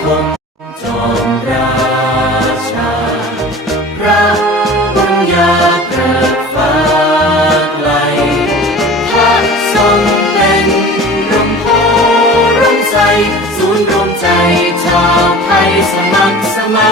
คมจอมราชา พระบุญญาเกิดฟ้าไกลพระทรงเป็นร่มโพร่มใส ศูนย์รวมใจชาวไทยสมัครสมา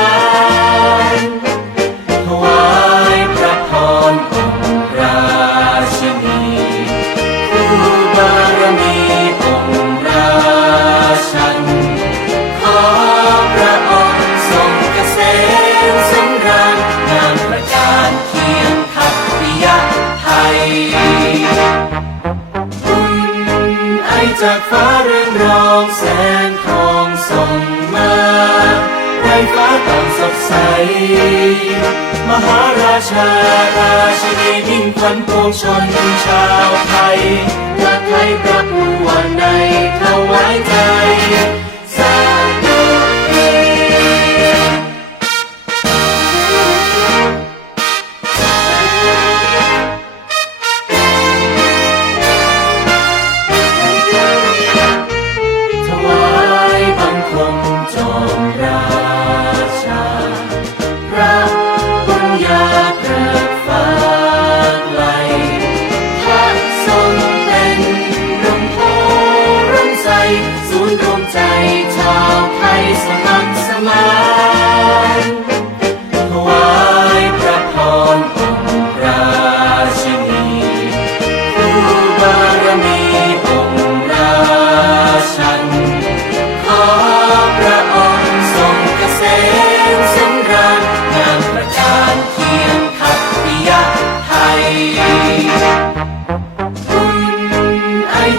จากฟ้าเรืองรองแสงทองส่องมาไรฟ้าต่างสดใส มหาราชาราชินีมิ่งขวัญปวงชนชาวไทย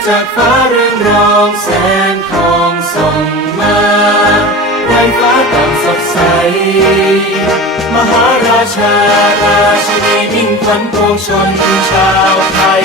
จากฟ้าเรืองรองแสงทองส่องมาไรฟ้าต่างสดใส มหาราชาราชินีมิ่งขวัญปวงชนชาวไทย